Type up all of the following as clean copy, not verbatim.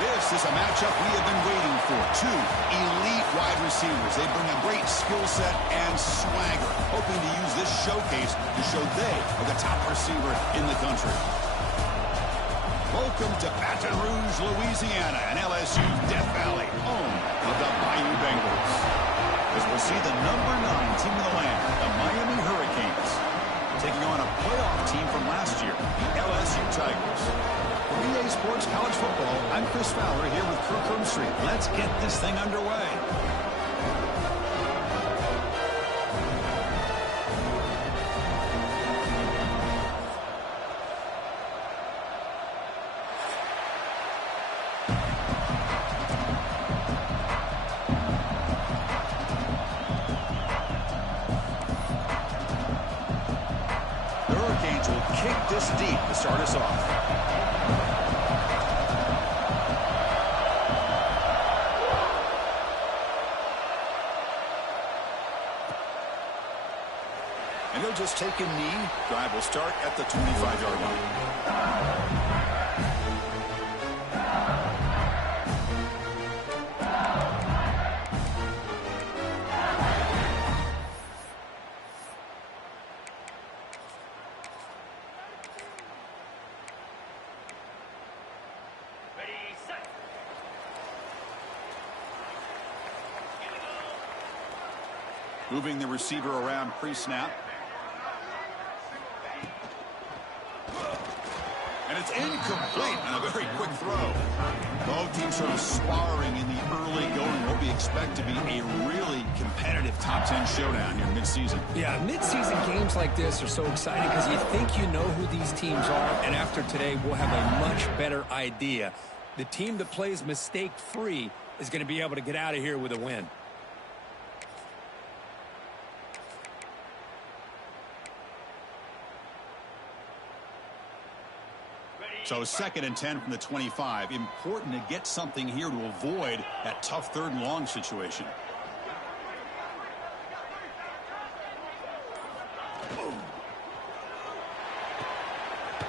This is a matchup we have been waiting for. Two elite wide receivers. They bring a great skill set and swagger, hoping to use this showcase to show they are the top receiver in the country. Welcome to Baton Rouge, Louisiana, and LSU's Death Valley, home of the Bayou Bengals. As we'll see the number 9 team in the land, the Miami Hurricanes, taking on a playoff team from last year, the LSU Tigers. For EA Sports College Football, I'm Chris Fowler here with Kirk Herbstreit. Let's get this thing underway. The Hurricanes will kick this deep to start us off. And he'll just take a knee. Drive will start at the 25-yard line. Ready, set. Moving the receiver around pre-snap. And it's incomplete on a very quick throw. Both teams sort of sparring in the early going. What we expect to be a really competitive top 10 showdown here mid-season. Yeah, mid-season games like this are so exciting because you think you know who these teams are, and after today we'll have a much better idea. The team that plays mistake-free is going to be able to get out of here with a win. So 2nd and 10 from the 25. Important to get something here to avoid that tough 3rd and long situation.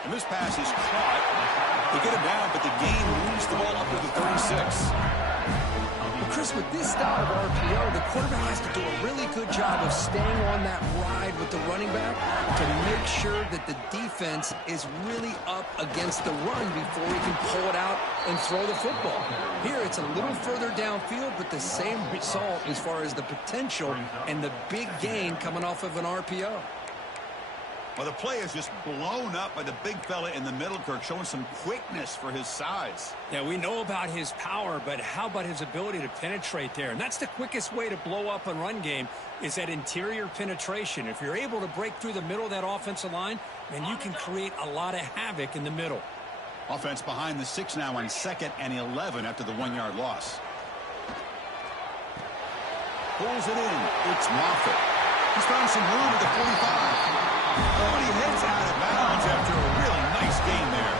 And this pass is caught. They get him down, but the gain moves the ball up to the 36. Well, Chris, with this style of RPO, the quarterback has to do a really good job of staying on that ride with the running back to make sure that the defense is really up against the run before he can pull it out and throw the football. Here, it's a little further downfield, but the same result as far as the potential and the big gain coming off of an RPO. Well, the play is just blown up by the big fella in the middle, Kirk, showing some quickness for his size. Yeah, we know about his power, but how about his ability to penetrate there? And that's the quickest way to blow up a run game is that interior penetration. If you're able to break through the middle of that offensive line, then you can create a lot of havoc in the middle. Offense behind the 6 now on 2nd and 11 after the 1-yard loss. Pulls it in. It's Moffitt. He's found some room at the 45. Oh, and he heads out of bounds after a really nice game there.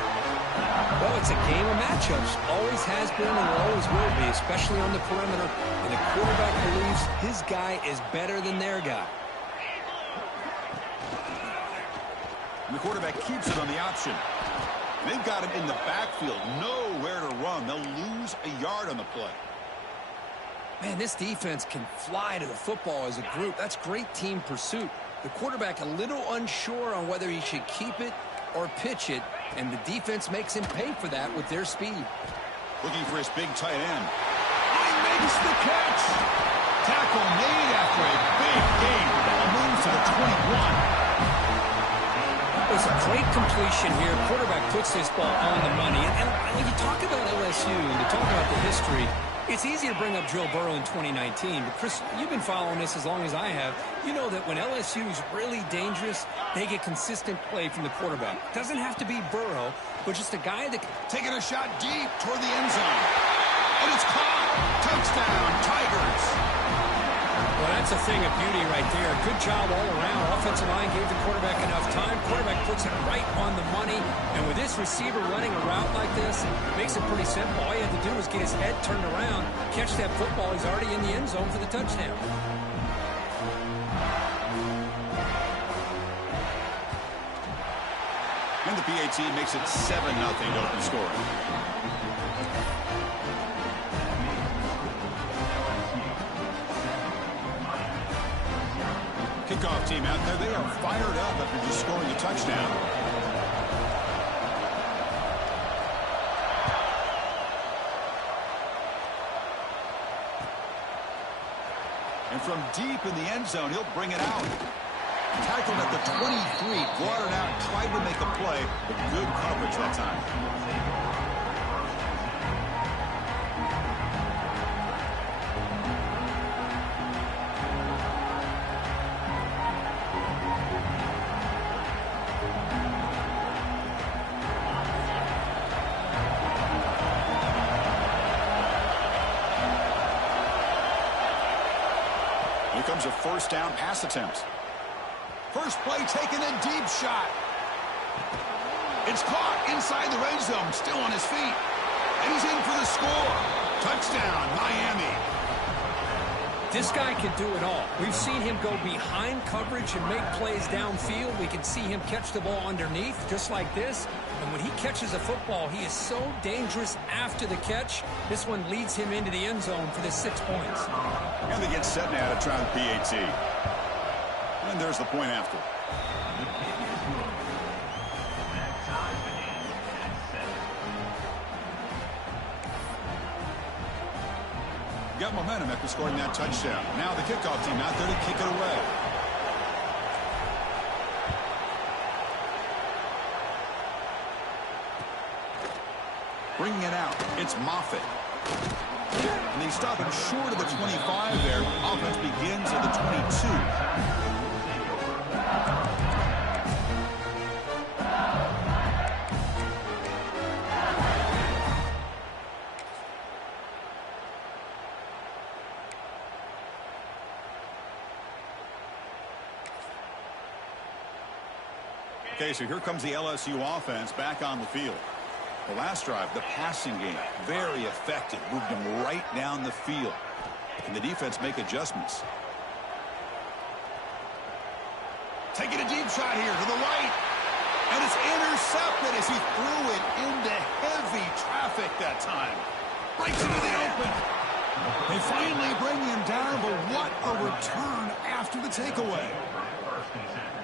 Well, it's a game of matchups. Always has been and always will be, especially on the perimeter. And the quarterback believes his guy is better than their guy. And the quarterback keeps it on the option. They've got him in the backfield. Nowhere to run. They'll lose a yard on the play. Man, this defense can fly to the football as a group. That's great team pursuit. The quarterback a little unsure on whether he should keep it or pitch it, and the defense makes him pay for that with their speed. Looking for his big tight end. He makes the catch. Tackle made after a big gain. Ball moves to the 21. It's a great completion here. Quarterback puts this ball on the money. And when you talk about LSU and you talk about the history, it's easy to bring up Joe Burrow in 2019. But, Chris, you've been following this as long as I have. You know that when LSU is really dangerous, they get consistent play from the quarterback. Doesn't have to be Burrow, but just a guy that... Taking a shot deep toward the end zone. And it's caught. Touchdown, Tigers. Well, that's a thing of beauty right there. Good job all around. Offensive line gave the quarterback enough time. Quarterback puts it right on the money. And with this receiver running a route like this, it makes it pretty simple. All you have to do is get his head turned around, catch that football. He's already in the end zone for the touchdown. And the PAT makes it 7-0 open score. Kickoff team out there. They are fired up after just scoring a touchdown. And from deep in the end zone, he'll bring it out. Tackled at the 23, brought it out, tried to make a play, but good coverage that time. Here comes a first down pass attempt. First play taken, a deep shot. It's caught inside the red zone, still on his feet. And he's in for the score. Touchdown, Miami. This guy can do it all. We've seen him go behind coverage and make plays downfield. We can see him catch the ball underneath, just like this. And when he catches a football, he is so dangerous after the catch. This one leads him into the end zone for the 6 points. And they get set now to try the PAT. And there's the point after. Got momentum after scoring that touchdown. Now the kickoff team out there to kick it away. Bringing it out, it's Moffitt. And they stop him short of the 25 there. Offense begins at the 22. Okay, so here comes the LSU offense back on the field. The last drive, the passing game, very effective. Moved them right down the field. Can the defense make adjustments? Taking a deep shot here to the right. And it's intercepted as he threw it into heavy traffic that time. Breaks into the open. They finally bring him down, but what a return after the takeaway.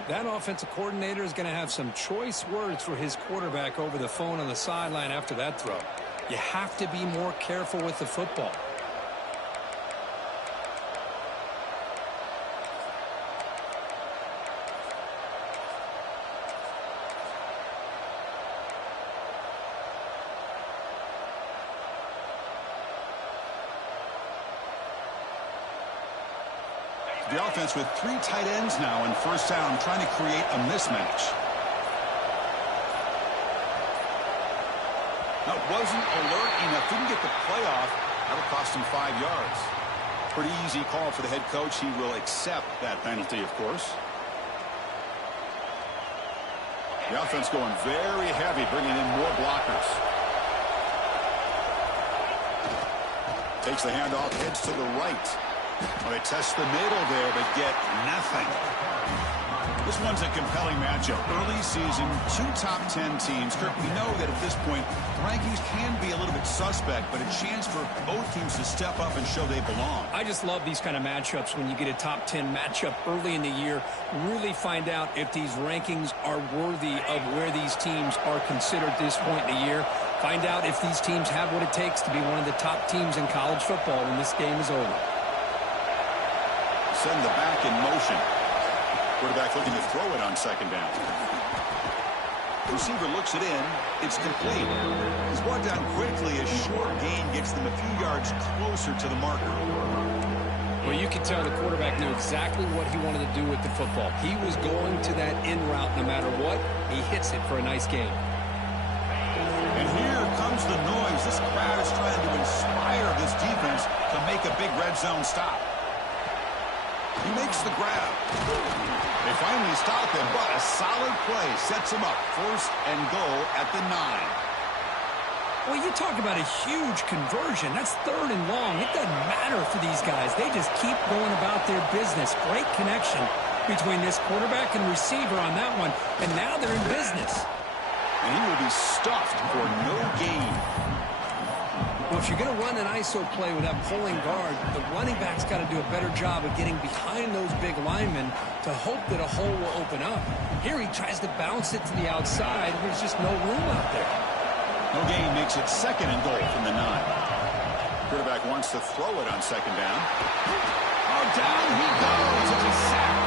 That offensive coordinator is going to have some choice words for his quarterback over the phone on the sideline after that throw. You have to be more careful with the football. The offense with 3 tight ends now in first down, trying to create a mismatch. That wasn't alert enough. Didn't get the playoff. That'll cost him 5 yards. Pretty easy call for the head coach. He will accept that penalty, of course. The offense going very heavy, bringing in more blockers. Takes the handoff, heads to the right. Well, they test the middle there, but get nothing. This one's a compelling matchup. Early season, 2 top 10 teams. Kirk, we know that at this point, rankings can be a little bit suspect, but a chance for both teams to step up and show they belong. I just love these kind of matchups when you get a top 10 matchup early in the year. Really find out if these rankings are worthy of where these teams are considered at this point in the year. Find out if these teams have what it takes to be one of the top teams in college football when this game is over. Send the back in motion. Quarterback looking to throw it on second down. Receiver looks it in. It's complete. He's brought down quickly. A short gain gets them a few yards closer to the marker. Well, you can tell the quarterback knew exactly what he wanted to do with the football. He was going to that in route no matter what. He hits it for a nice gain. And here comes the noise. This crowd is trying to inspire this defense to make a big red zone stop. He makes the grab. They finally stop him, but a solid play sets him up. First and goal at the 9. Well, you talk about a huge conversion. That's 3rd and long. It doesn't matter for these guys. They just keep going about their business. Great connection between this quarterback and receiver on that one. And now they're in business. And he will be stuffed for no gain. Well, if you're going to run an ISO play with that pulling guard, the running back's got to do a better job of getting behind those big linemen to hope that a hole will open up. Here he tries to bounce it to the outside. There's just no room out there. No gain makes it 2nd and goal from the 9. Quarterback wants to throw it on 2nd down. Oh, down he goes. It's a sack.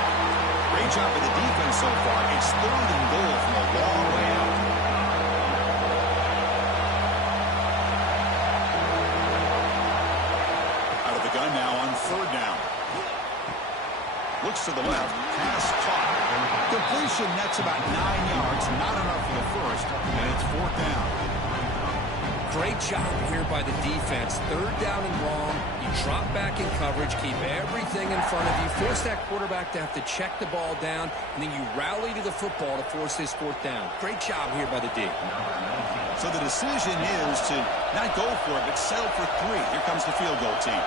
Great job by the defense so far. It's 3rd and goal from a long way out. Out of the gun now on 3rd down. Looks to the left. Pass caught. Completion nets about 9 yards. Not enough for the first. And it's 4th down. Great job here by the defense. 3rd down and long. You drop back in coverage, keep everything in front of you, force that quarterback to have to check the ball down, and then you rally to the football to force this 4th down. Great job here by the D. So the decision is to not go for it, but settle for 3. Here comes the field goal team.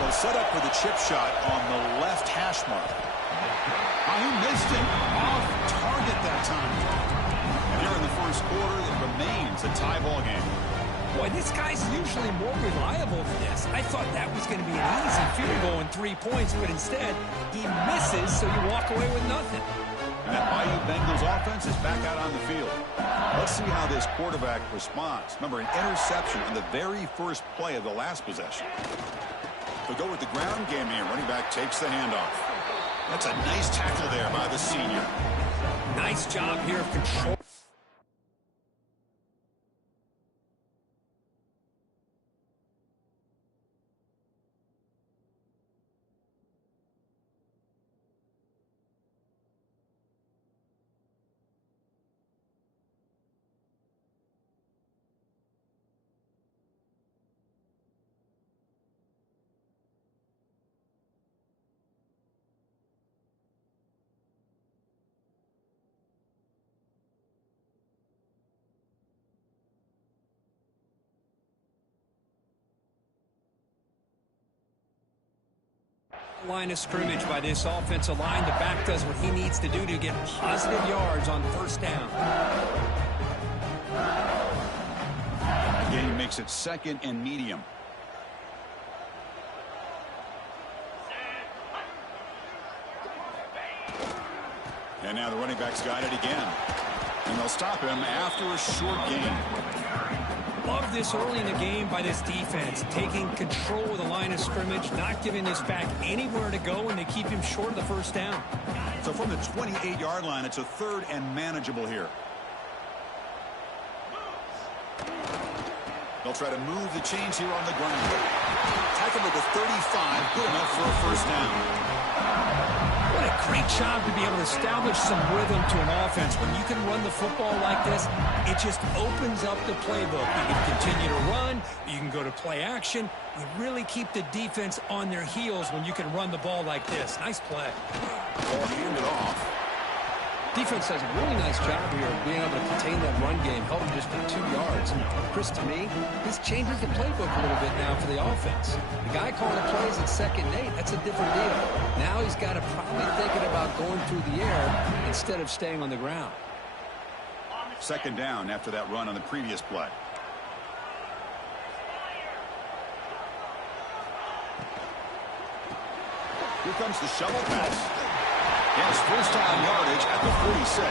They'll set up for the chip shot on the left hash mark. Oh, he missed it. Off target that time. And here in the first quarter, it remains a tie ball game. Boy, this guy's usually more reliable than this. I thought that was going to be an easy field goal and 3 points, but instead, he misses, so you walk away with nothing. And that Bayou Bengals offense is back out on the field. Let's see how this quarterback responds. Remember, an interception on the very first play of the last possession. They'll go with the ground game here. Running back takes the handoff. That's a nice tackle there by the senior. Nice job here of control. Line of scrimmage by this offensive line. The back does what he needs to do to get positive yards on 1st down. Again, he makes it 2nd and medium. And now the running back's got it again. And they'll stop him after a short gain. Love this early in the game by this defense, taking control of the line of scrimmage, not giving this back anywhere to go, and they keep him short of the 1st down. So from the 28-yard line, it's a 3rd and manageable here. They'll try to move the chains here on the ground. Tackle to the 35, good enough for a 1st down. What a great job to be able to establish some rhythm to an offense. When you can run the football like this, it just opens up the playbook. You can continue to run. You can go to play action. You really keep the defense on their heels when you can run the ball like this. Nice play. Ball handed off. Defense does a really nice job here of being able to contain that run game, held him just for 2 yards. And Chris, to me, this changes the playbook a little bit now for the offense. The guy calling the plays at 2nd and 8, that's a different deal. Now he's got to probably thinking about going through the air instead of staying on the ground. 2nd down after that run on the previous play. Here comes the shovel pass. Yes, 1st down yardage at the 46.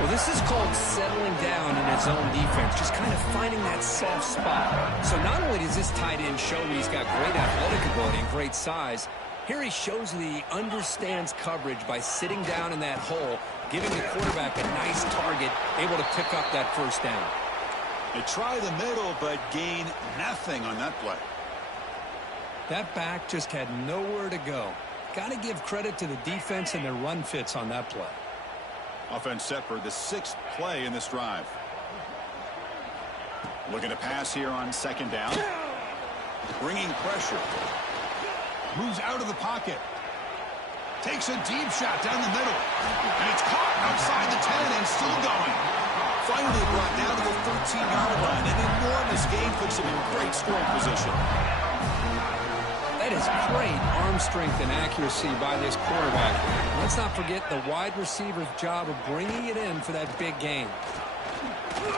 Well, this is called settling down in his own defense, just kind of finding that soft spot. So not only does this tight end show that he's got great athletic ability and great size, here he shows that he understands coverage by sitting down in that hole, giving the quarterback a nice target, able to pick up that 1st down. They try the middle, but gain nothing on that play. That back just had nowhere to go. Got to give credit to the defense and their run fits on that play. Offense set for the 6th play in this drive. Looking to pass here on 2nd down. Bringing pressure. Moves out of the pocket. Takes a deep shot down the middle. And it's caught outside the 10 and still going. Finally brought down to the 13-yard line. An enormous gain puts him in great scoring position. That is great arm strength and accuracy by this quarterback. Let's not forget the wide receiver's job of bringing it in for that big gain. They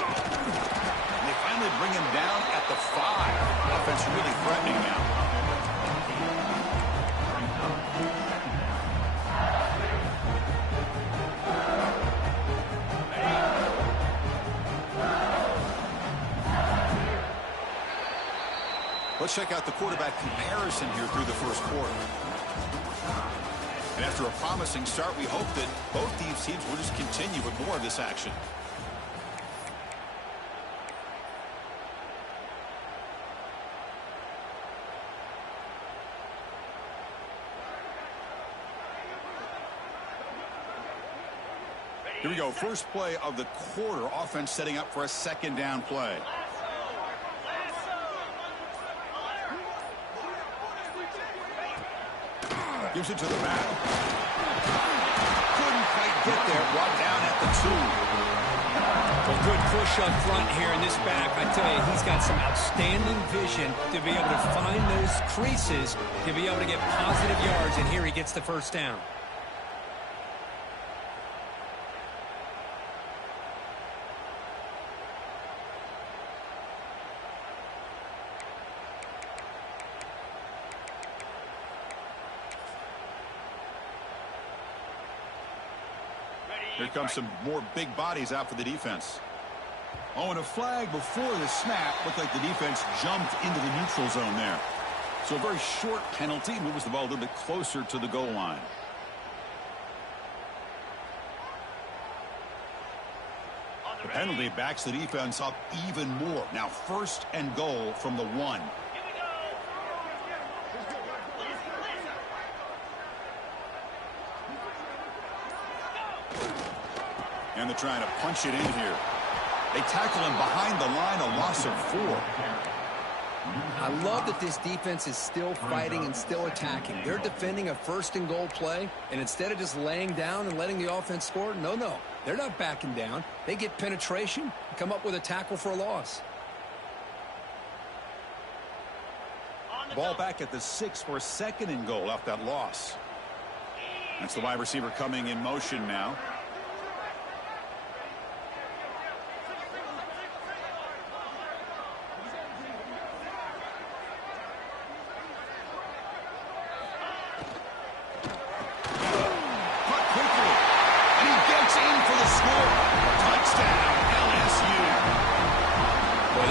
finally bring him down at the 5. Offense really threatening now. Let's check out the quarterback comparison here through the first quarter. And after a promising start, we hope that both these teams will just continue with more of this action. Here we go. First play of the quarter. Offense setting up for a second down play. Gives it to the back. Couldn't quite get there. Brought down at the 2. A good push up front here in this back. I tell you, he's got some outstanding vision to be able to find those creases, to be able to get positive yards, and here he gets the first down. Here comes some more big bodies out for the defense. Oh, and a flag before the snap. Looked like the defense jumped into the neutral zone there. So a very short penalty moves the ball a little bit closer to the goal line. The penalty backs the defense up even more. Now 1st and goal from the 1. And they're trying to punch it in here. They tackle him behind the line, a loss of 4. I love that this defense is still fighting and still attacking. They're defending a 1st and goal play, and instead of just laying down and letting the offense score, no. They're not backing down. They get penetration and come up with a tackle for a loss. Ball back at the 6 for a 2nd and goal off that loss. That's the wide receiver coming in motion now.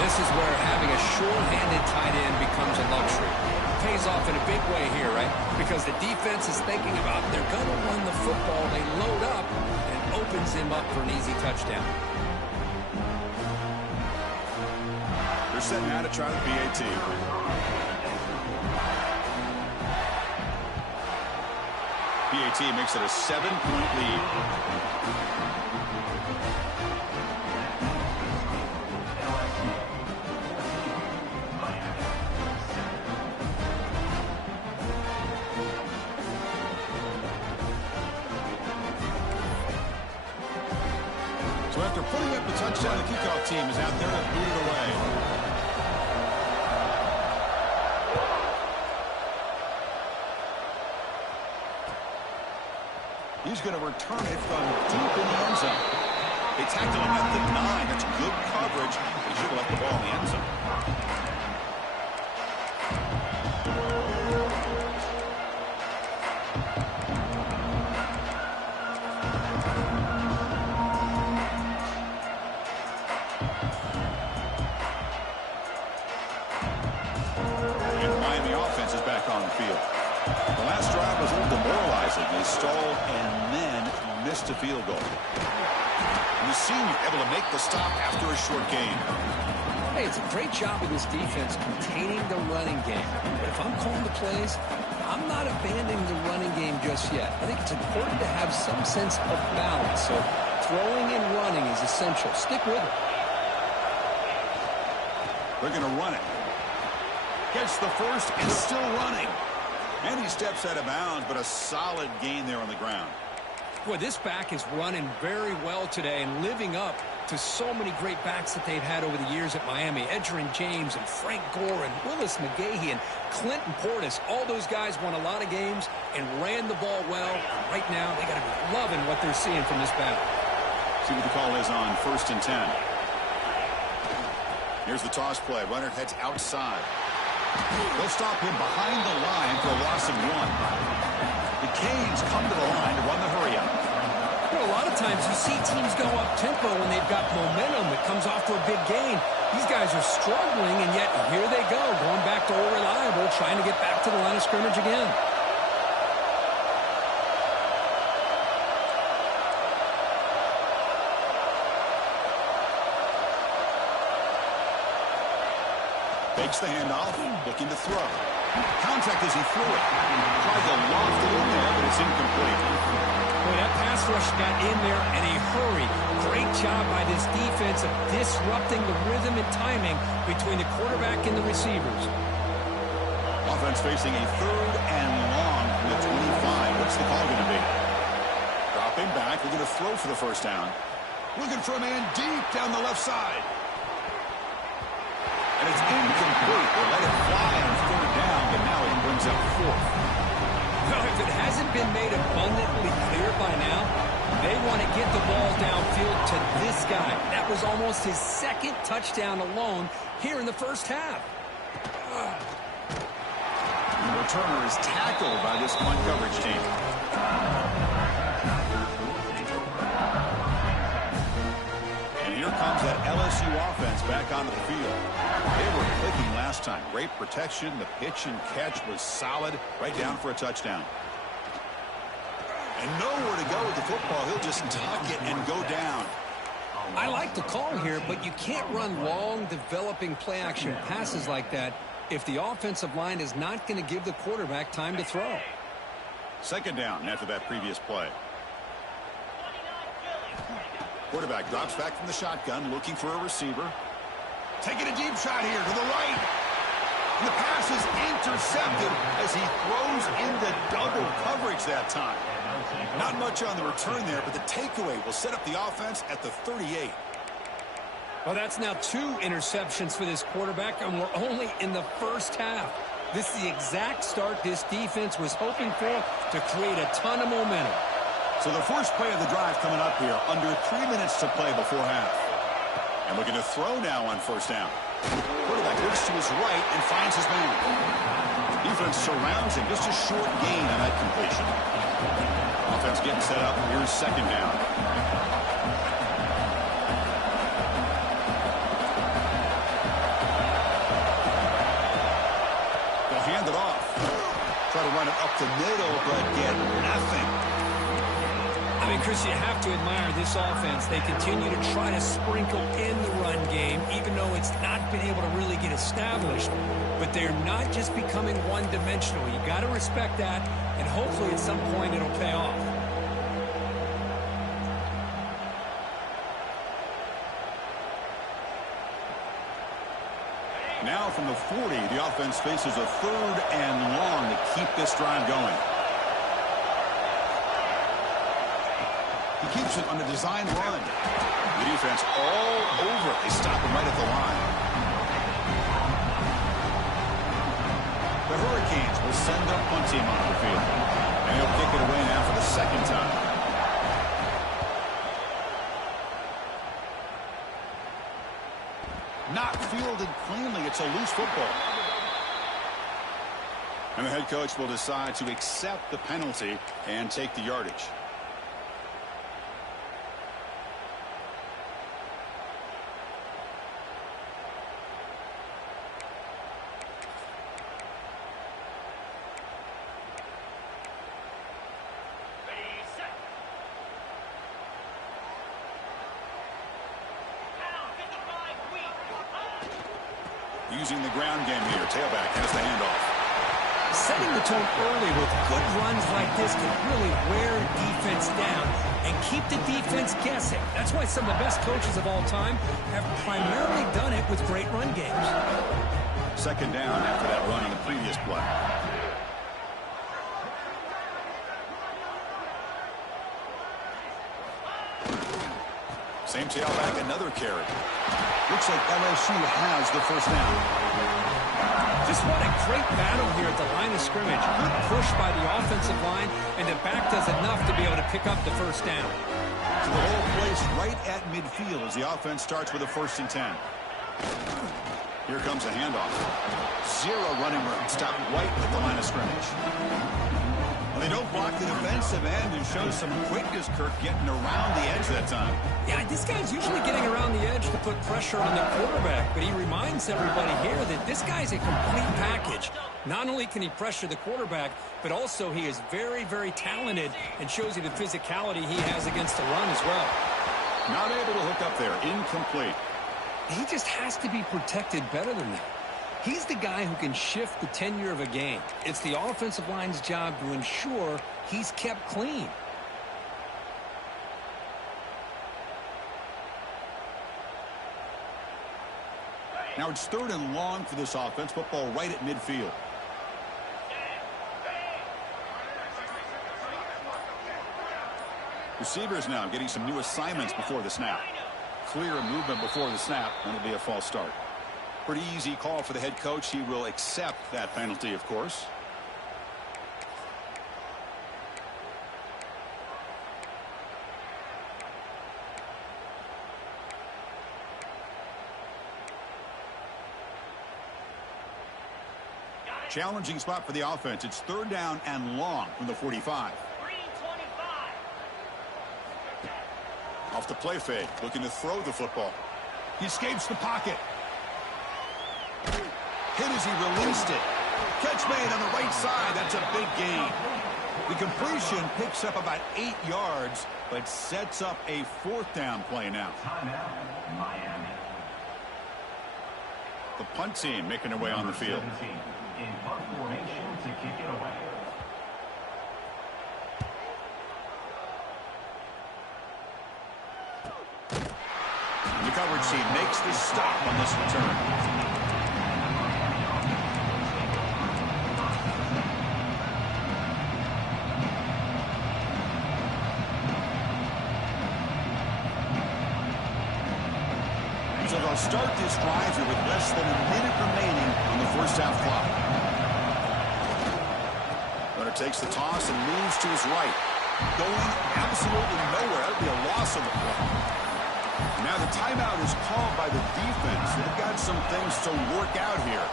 This is where having a short-handed tight end becomes a luxury. It pays off in a big way here, right? Because the defense is thinking about they're going to run the football. They load up and opens him up for an easy touchdown. They're setting out to try the PAT. PAT makes it a 7-point lead. So after putting up the touchdown, the kickoff team is out there to boot it away. He's going to return it from deep in the end zone. They tackle him at the 9. That's good coverage. They should have left the ball in the end zone. On the field. The last drive was a little demoralizing. They stalled and then missed a field goal. And the senior able to make the stop after a short gain. Hey, it's a great job of this defense containing the running game. But if I'm calling the plays, I'm not abandoning the running game just yet. I think it's important to have some sense of balance. So throwing and running is essential. Stick with it. They're going to run it. Gets the first and still running. And he steps out of bounds, but a solid gain there on the ground. Well, this back is running very well today and living up to so many great backs that they've had over the years at Miami. Edgerrin James and Frank Gore and Willis McGahee and Clinton Portis. All those guys won a lot of games and ran the ball well. Right now, they got to be loving what they're seeing from this back. See what the call is on 1st and 10. Here's the toss play. Runner heads outside. They'll stop him behind the line for a loss of 1. The Canes come to the line to run the hurry-up. You know, a lot of times you see teams go up-tempo when they've got momentum that comes off for a big gain. These guys are struggling, and yet here they go, going back to old reliable, trying to get back to the line of scrimmage again. Fakes the handoff, looking to throw. Contact as he threw it. Tried to loft it in there, but it's incomplete. Boy, that pass rush got in there in a hurry. Great job by this defense of disrupting the rhythm and timing between the quarterback and the receivers. Offense facing a 3rd and long from the 25. What's the call going to be? Dropping back, looking to throw for the first down. Looking for a man deep down the left side. And it's incomplete. They let it fly on 3rd down, but now it brings up 4th. Well, if it hasn't been made abundantly clear by now, they want to get the ball downfield to this guy. That was almost his 2nd touchdown alone here in the first half. The returner is tackled by this punt coverage team. And here comes that LSU offense back onto the field. They were clicking last time. Great protection. The pitch and catch was solid. Right down for a touchdown. And nowhere to go with the football. He'll just tuck it and go down. I like the call here, but you can't run long, developing play-action passes like that if the offensive line is not going to give the quarterback time to throw. 2nd down after that previous play. Quarterback drops back from the shotgun, looking for a receiver. Taking a deep shot here to the right. And the pass is intercepted as he throws into double coverage that time. Not much on the return there, but the takeaway will set up the offense at the 38. Well, that's now 2 interceptions for this quarterback, and we're only in the first half. This is the exact start this defense was hoping for to create a ton of momentum. So the first play of the drive coming up here, under 3 minutes to play before half. And looking to throw now on 1st down. Quarterback looks to his right and finds his man. Defense surrounds him. Just a short gain on that completion. Offense getting set up. Here's 2nd down. They'll hand it off. Try to run it up the middle, but get nothing. I mean, Chris, you have to admire this offense. They continue to try to sprinkle in the run game, even though it's not been able to really get established. But they're not just becoming one-dimensional. You got to respect that, and hopefully at some point it'll pay off. Now from the 40, the offense faces a 3rd and long to keep this drive going. He keeps it on a design run. The defense all over it. They stop him right at the line. The Hurricanes will send their punt team onto the field. And he'll kick it away now for the 2nd time. Not fielded cleanly. It's a loose football. And the head coach will decide to accept the penalty and take the yardage. Using the ground game here. Tailback has the handoff. Setting the tone early with good runs like this can really wear defense down and keep the defense guessing. That's why some of the best coaches of all time have primarily done it with great run games. 2nd down after that run on the previous play. Same tailback, another carry. Looks like LSU has the first down. Just what a great battle here at the line of scrimmage. Good push by the offensive line, and the back does enough to be able to pick up the first down. So the whole place right at midfield as the offense starts with a 1st and 10. Here comes a handoff. Zero running room. Stop right at the line of scrimmage. Well, they don't block the defensive end and show some quickness, Kirk, getting around the edge that time. Yeah, this guy's usually getting around the edge to put pressure on the quarterback, but he reminds everybody here that this guy's a complete package. Not only can he pressure the quarterback, but also he is very, very talented and shows you the physicality he has against the run as well. Not able to hook up there. Incomplete. He just has to be protected better than that. He's the guy who can shift the tenure of a game. It's the offensive line's job to ensure he's kept clean. Now it's 3rd and long for this offense. Football right at midfield. Receivers now getting some new assignments before the snap. Clear movement before the snap, and it'll be a false start. Pretty easy call for the head coach. He will accept that penalty, of course. Challenging spot for the offense. It's 3rd down and long from the 45. Off the play fake, looking to throw the football. He escapes the pocket. Hit as he released it. Catch made on the right side. That's a big gain. The completion picks up about 8 yards, but sets up a 4th down play now. The punt team making their way on the field. In punt formation to kick it away. The coverage team makes the stop on this return. So they'll start this drive here with less than a minute remaining on the first half clock. Runner takes the toss and moves to his right. Going absolutely nowhere. That would be a loss of the play. Now the timeout is called by the defense. They've got some things to work out here.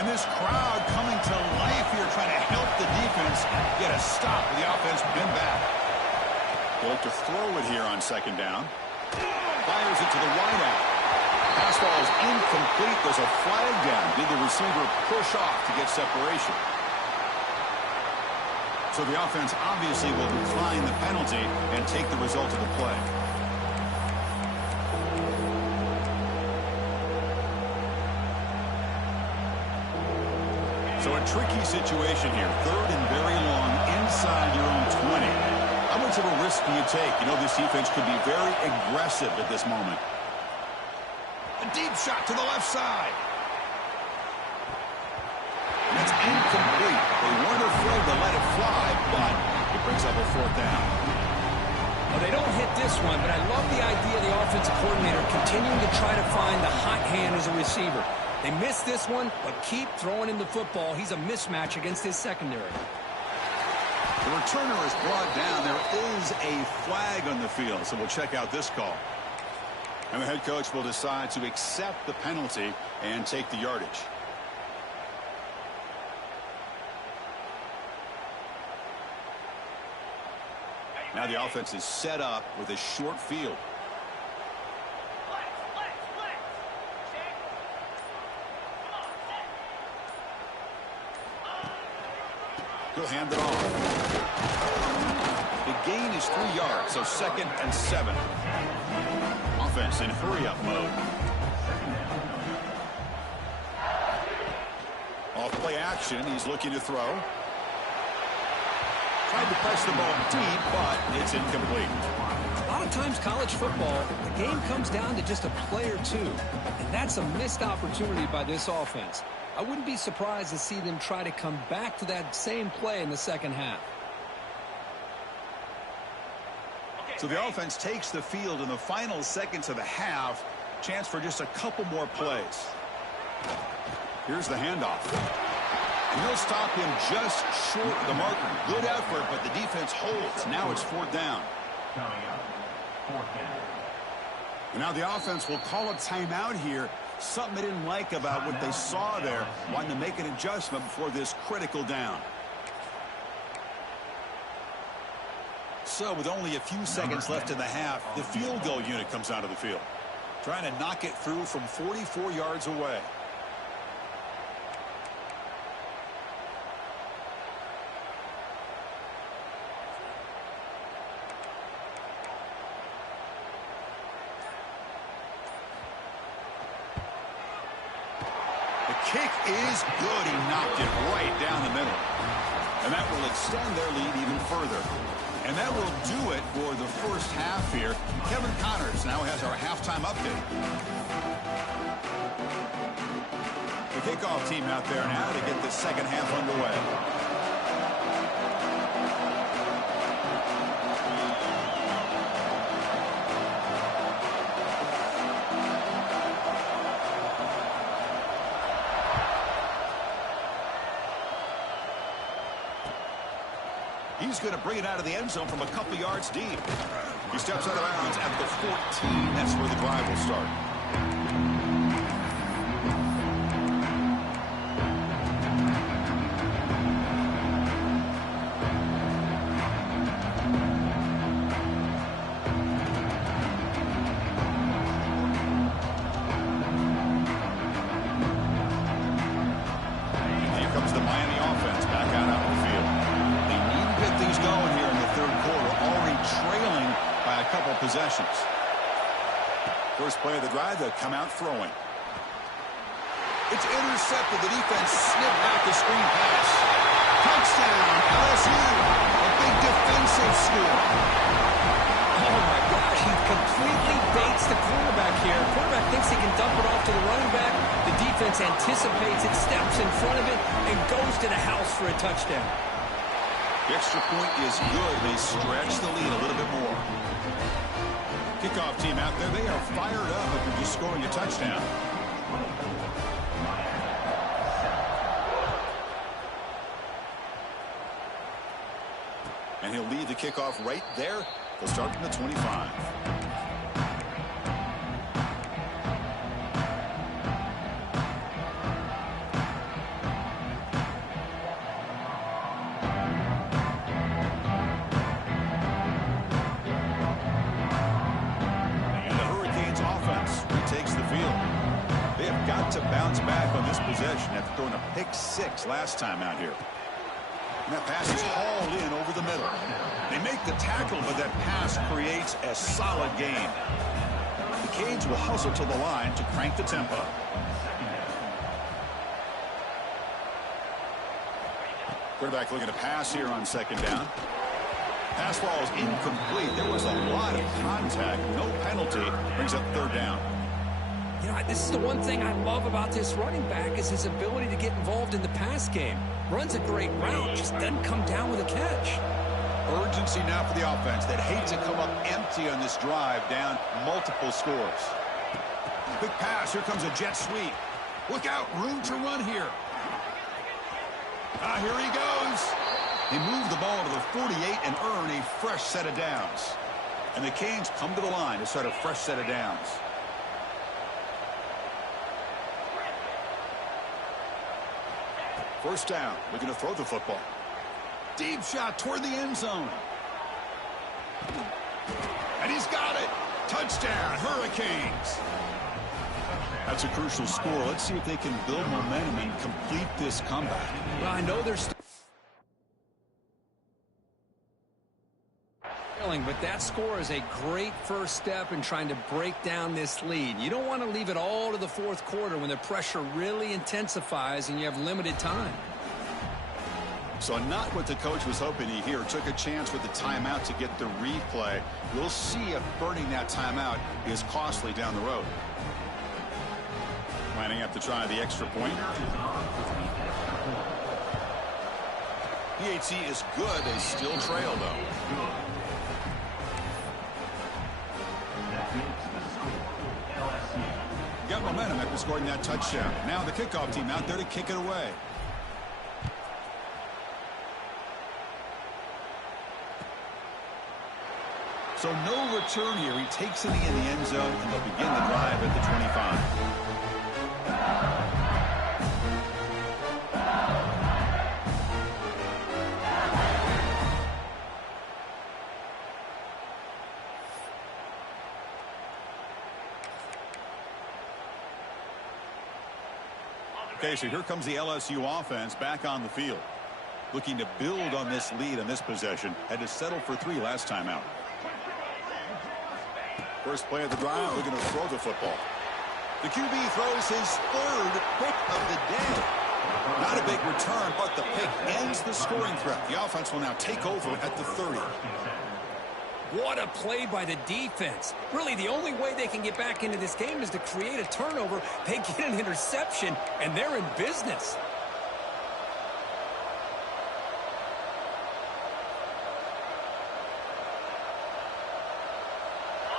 And this crowd coming to life here trying to help the defense get a stop with the offense been back. They'll look to throw it here on 2nd down. Fires it to the wideout. Pass ball is incomplete. There's a flag down. Did the receiver push off to get separation? So the offense obviously will decline the penalty and take the result of the play. So a tricky situation here. 3rd and very long inside your own 20. How much of a risk do you take? You know this defense could be very aggressive at this moment. A deep shot to the left side. And that's incomplete. They weren't afraid to let it fly, but it brings up a 4th down. Well, they don't hit this one, but I love the idea of the offensive coordinator continuing to try to find the hot hand as a receiver. They missed this one, but keep throwing him the football. He's a mismatch against his secondary. The returner is brought down. There is a flag on the field, so we'll check out this call. And the head coach will decide to accept the penalty and take the yardage. Now the offense is set up with a short field. He'll hand it off. The gain is 3 yards, so 2nd and 7. Offense in hurry-up mode. Off play action, he's looking to throw. Tried to press the ball deep, but it's incomplete. A lot of times college football, the game comes down to just a play or two, and that's a missed opportunity by this offense. I wouldn't be surprised to see them try to come back to that same play in the second half. So the offense takes the field in the final seconds of the half. Chance for just a couple more plays. Here's the handoff. And he'll stop him just short of the marker. Good effort, but the defense holds. Now it's 4th down. Coming up, 4th down. And now the offense will call a timeout here. Something they didn't like about what they saw there. Wanting to make an adjustment before this critical down. So with only a few seconds left in the half, the field goal unit comes out of the field. Trying to knock it through from 44 yards away. The kick is good. He knocked it right down the middle. And that will extend their lead even further. And that will do it for the first half here. Kevin Connors now has our halftime update. The kickoff team out there now to get the second half underway. He's going to bring it out of the end zone from a couple yards deep. He steps out of bounds at the 14. That's where the drive will start. Here comes the Miami offense back out on the field. Things going here in the third quarter, already trailing by a couple possessions. First play of the drive, they'll come out throwing. It's intercepted. The defense snipped back the screen pass. Touchdown, LSU. A big defensive score. Oh, my gosh, he completely baits the quarterback here. The quarterback thinks he can dump it off to the running back. The defense anticipates it, steps in front of it, and goes to the house for a touchdown. The extra point is good. They stretch the lead a little bit more. Kickoff team out there, they are fired up after just scoring a touchdown. And he'll lead the kickoff right there. They'll start from the 25. To bounce back on this possession after throwing a pick 6 last time out here. And that pass is hauled in over the middle. They make the tackle, but that pass creates a solid gain. The Canes will hustle to the line to crank the tempo. Quarterback looking to pass here on second down. Pass ball is incomplete. There was a lot of contact. No penalty. Brings up third down. You know, this is the one thing I love about this running back is his ability to get involved in the pass game. Runs a great route, just doesn't come down with a catch. Urgency now for the offense that hates to come up empty on this drive, down multiple scores. Quick pass, here comes a jet sweep. Look out, room to run here. Here he goes. They move the ball to the 48 and earn a fresh set of downs. And the Canes come to the line to start a fresh set of downs. First down, looking to throw the football. Deep shot toward the end zone. And he's got it. Touchdown, Hurricanes. That's a crucial score. Let's see if they can build momentum and complete this comeback. Well, I know there's but that score is a great first step in trying to break down this lead. You don't want to leave it all to the fourth quarter when the pressure really intensifies and you have limited time. So not what the coach was hoping to hear. Took a chance with the timeout to get the replay. We'll see if burning that timeout is costly down the road. Lining have to try the extra point. PAT is good. They still trail, though. Got momentum after scoring that touchdown. Now the kickoff team out there to kick it away. So no return here. He takes it in the end zone, and they'll begin the drive at the 25. Okay, so here comes the LSU offense back on the field. Looking to build on this lead on this possession. Had to settle for 3 last time out. First play of the drive, looking to throw the football. The QB throws his 3rd pick of the day. Not a big return, but the pick ends the scoring threat. The offense will now take over at the 30. What a play by the defense. Really, the only way they can get back into this game is to create a turnover. They get an interception, and they're in business.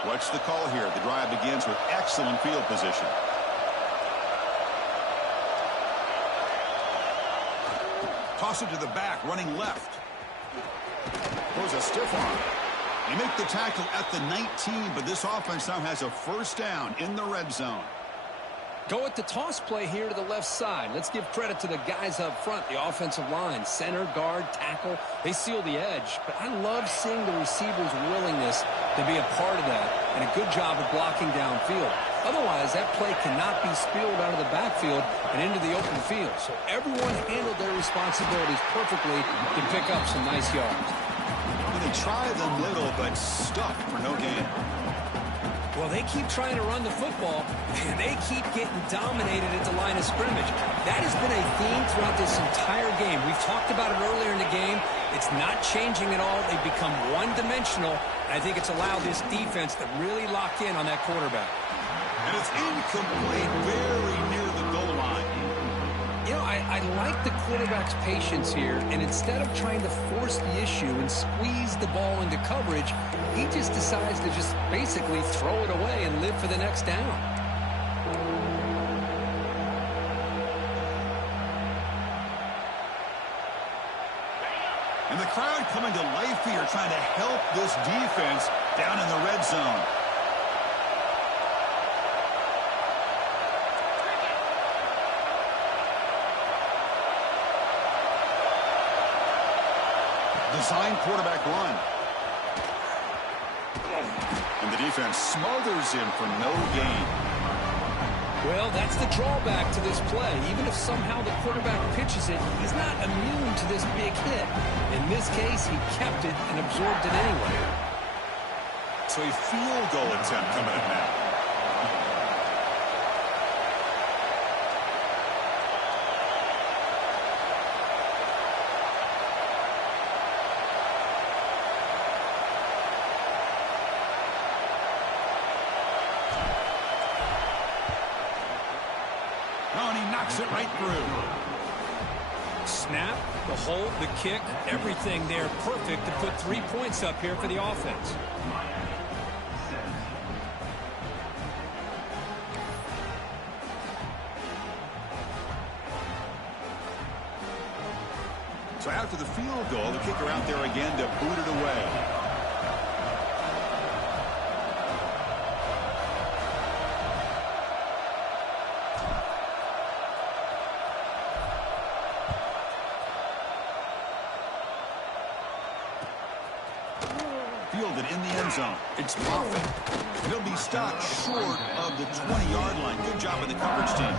What's the call here? The drive begins with excellent field position. Toss it to the back, running left. Throws a stiff arm. They make the tackle at the 19, but this offense now has a first down in the red zone. Go with the toss play here to the left side. Let's give credit to the guys up front, the offensive line, center, guard, tackle. They seal the edge, but I love seeing the receivers' willingness to be a part of that and a good job of blocking downfield. Otherwise, that play cannot be spilled out of the backfield and into the open field. So everyone handled their responsibilities perfectly to pick up some nice yards. They try the middle, but stuck for no gain. Well, they keep trying to run the football, and they keep getting dominated at the line of scrimmage. That has been a theme throughout this entire game. We've talked about it earlier in the game. It's not changing at all. They've become one-dimensional, and I think it's allowed this defense to really lock in on that quarterback. And it's incomplete, very near the goal line. You know, I like the quarterback's patience here, and instead of trying to force the issue and squeeze the ball into coverage, he just decides to just basically throw it away and live for the next down. And the crowd coming to life here, trying to help this defense down in the red zone. Design quarterback run. And the defense smothers him for no gain. Well, that's the drawback to this play. Even if somehow the quarterback pitches it, he's not immune to this big hit. In this case, he kept it and absorbed it anyway. So a field goal attempt coming up now. It right through. Snap, the hold, the kick, everything there perfect to put 3 points up here for the offense. So after the field goal, the kicker out there again to boot it away. Fielded in the end zone. It's perfect. He'll be stopped short of the 20-yard line. Good job by the coverage team.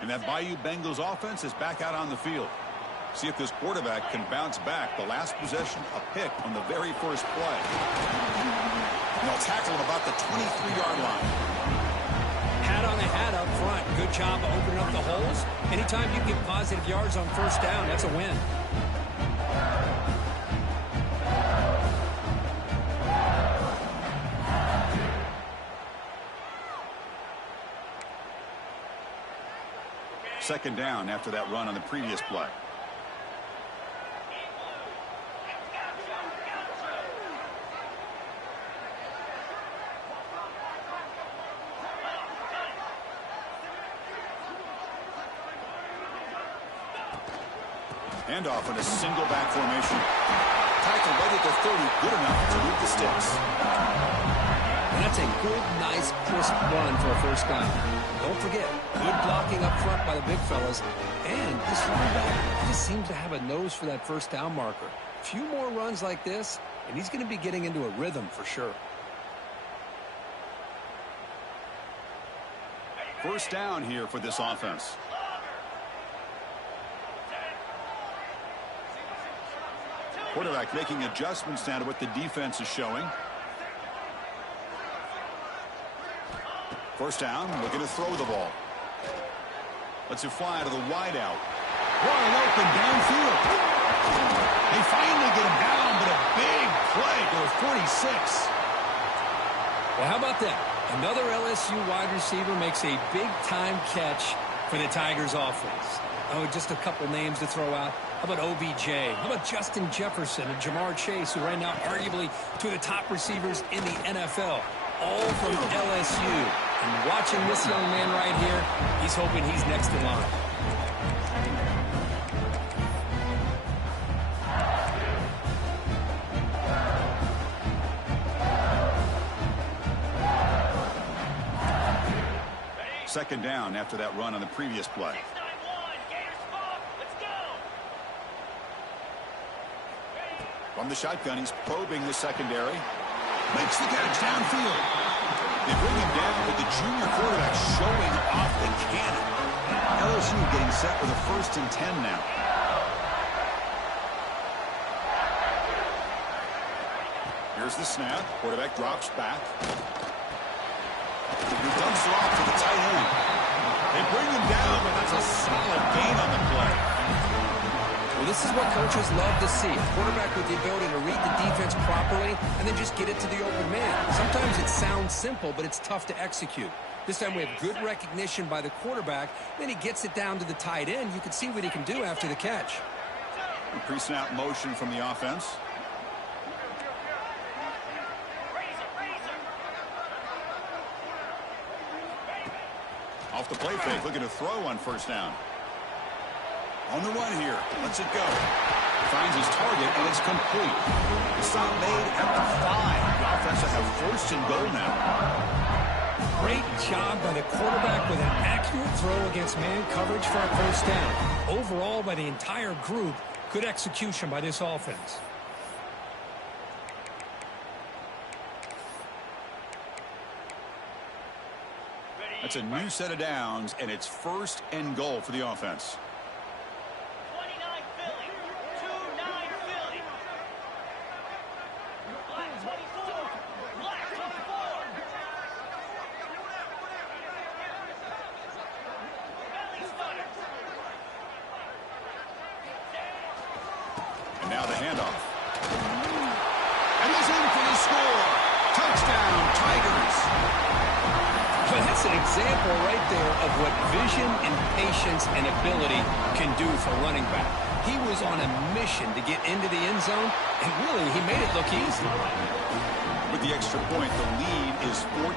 And that Bayou Bengals offense is back out on the field. See if this quarterback can bounce back. The last possession, a pick on the very first play. And they'll tackle him about the 23-yard line. Had spot on the hat up front. Good job of opening up the holes. Anytime you get positive yards on first down, that's a win. Second down after that run on the previous play. Handoff in a single back formation. Tackle right at the 30, good enough to move the sticks. And that's a good, nice, crisp run for a first down. Don't forget, good blocking up front by the big fellas. And this running back just seems to have a nose for that first down marker. A few more runs like this, and he's going to be getting into a rhythm for sure. First down here for this offense. Quarterback making adjustments now to what the defense is showing. First down, looking to throw the ball. Lets it fly to the wideout. Wide open downfield. They finally get him down, but a big play to the 46. Well, how about that? Another LSU wide receiver makes a big-time catch for the Tigers offense. Oh, just a couple names to throw out. How about OBJ? How about Justin Jefferson and Jamar Chase, who right now arguably two of the top receivers in the NFL, all from LSU. And watching this young man right here, he's hoping he's next in line. Second down after that run on the previous play. From the shotgun, he's probing the secondary. Makes the catch downfield. They bring him down with the junior quarterback showing off the cannon. LSU getting set for the 1st and 10 now. Here's the snap. Quarterback drops back. He dumps it off to the tight end. They bring him down, but that's a solid gain on the play. Well, this is what coaches love to see. A quarterback with the ability to read the defense properly and then just get it to the open man. Sometimes it sounds simple, but it's tough to execute. This time we have good recognition by the quarterback. Then he gets it down to the tight end. You can see what he can do after the catch. Pre-snap motion from the offense. Off the play fake, looking to throw on first down. On the run here, lets it go. Finds his target, and it's complete. The stop made at the 5. The offense will have 1st and goal now. Great job by the quarterback with an accurate throw against man coverage for a first down. Overall, by the entire group, good execution by this offense. That's a new set of downs, and it's 1st and goal for the offense. And now the handoff. And he's in for the score. Touchdown, Tigers. But that's an example right there of what vision and patience and ability can do for a running back. He was on a mission to get into the end zone, and really, he made it look easy. With the extra point, the lead is 14.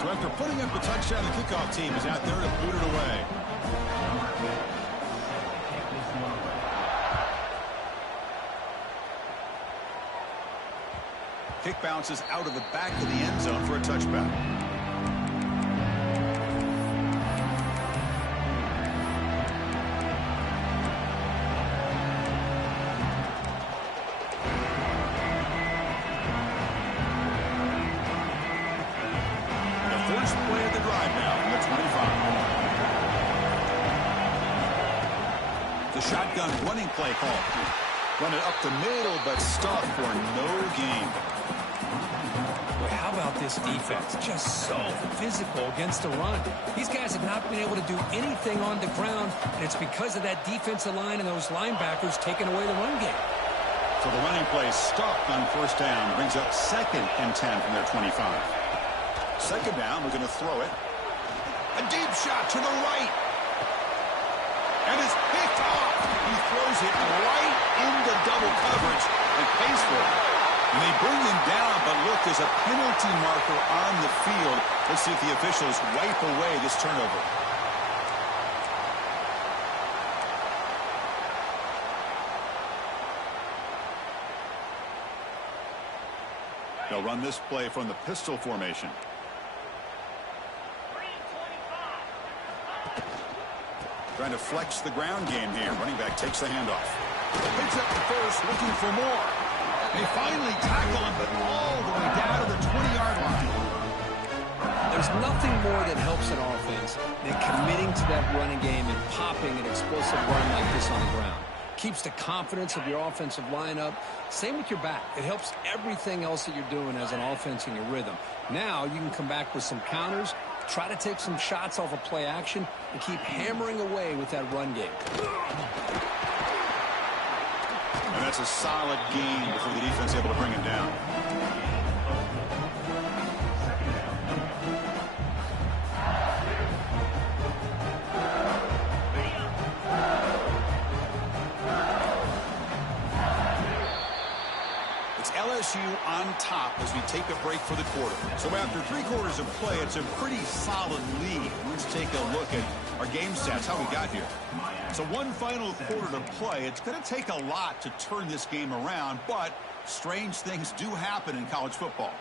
So after putting up a touchdown, the kickoff team is out there to boot it away. Kick bounces out of the back of the end zone for a touchback. The first play of the drive now from the 25. The shotgun running play call. Run it up the middle, but stuffed for no gain. How about this defense. Just so physical against the run. These guys have not been able to do anything on the ground, and it's because of that defensive line and those linebackers taking away the run game. So the running play stopped on first down, brings up 2nd and 10 from their 25. Second down, we're going to throw it. A deep shot to the right. And it's picked off. He throws it right into double coverage and pays for it. And they bring him down, but look, there's a penalty marker on the field. Let's see if the officials wipe away this turnover. They'll run this play from the pistol formation. Trying to flex the ground game here. Running back takes the handoff. Picks up the first, looking for more. They finally tackle him, but all the way down to the 20-yard line. There's nothing more that helps an offense than committing to that running game and popping an explosive run like this on the ground. Keeps the confidence of your offensive lineup. Same with your back. It helps everything else that you're doing as an offense in your rhythm. Now you can come back with some counters, try to take some shots off of play action, and keep hammering away with that run game. And that's a solid gain before the defense is able to bring him down. LSU on top as we take a break for the quarter. So after 3 quarters of play, it's a pretty solid lead. Let's take a look at our game stats, how we got here. So one final quarter to play. It's going to take a lot to turn this game around, but strange things do happen in college football.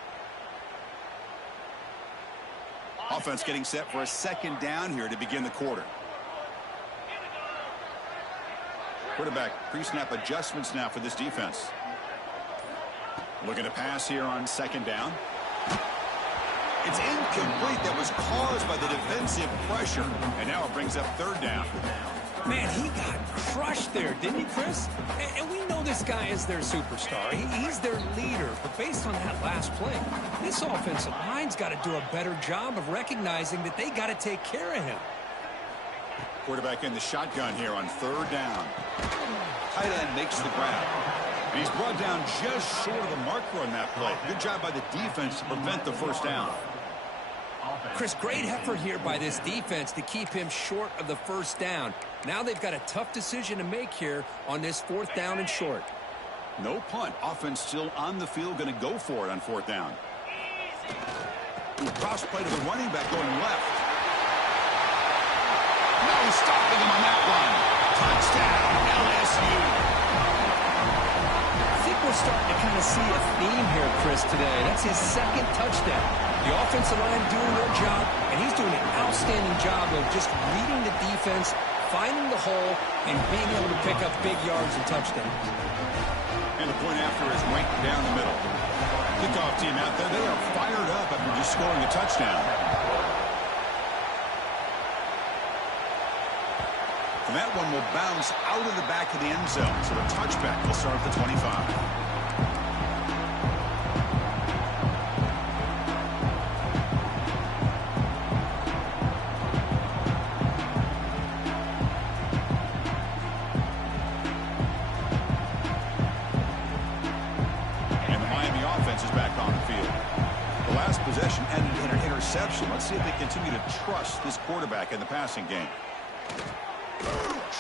Offense getting set for a second down here to begin the quarter. Quarterback pre-snap adjustments now for this defense. Looking to pass here on second down. It's incomplete. That was caused by the defensive pressure. And now it brings up third down. Man, he got crushed there, didn't he, Chris? And we know this guy is their superstar. He's their leader. But based on that last play, this offensive line's got to do a better job of recognizing that they got to take care of him. Quarterback in the shotgun here on third down. Tight end makes the grab. And he's brought down just short of the marker on that play. Good job by the defense to prevent the first down. Chris, great effort here by this defense to keep him short of the first down. Now they've got a tough decision to make here on this 4th down and short. No punt. Offense still on the field, going to go for it on 4th down. Cross play to the running back going left. No stopping him on that one. Touchdown, LSU. We're starting to kind of see a theme here, Chris, today. That's his 2nd touchdown. The offensive line doing their job, and he's doing an outstanding job of just reading the defense, finding the hole, and being able to pick up big yards and touchdowns. And the point after is right down the middle. Kickoff team out there, they are fired up after just scoring a touchdown. And that one will bounce out of the back of the end zone. So the touchback will start at the 25. And the Miami offense is back on the field. The last possession ended in an interception. Let's see if they continue to trust this quarterback in the passing game.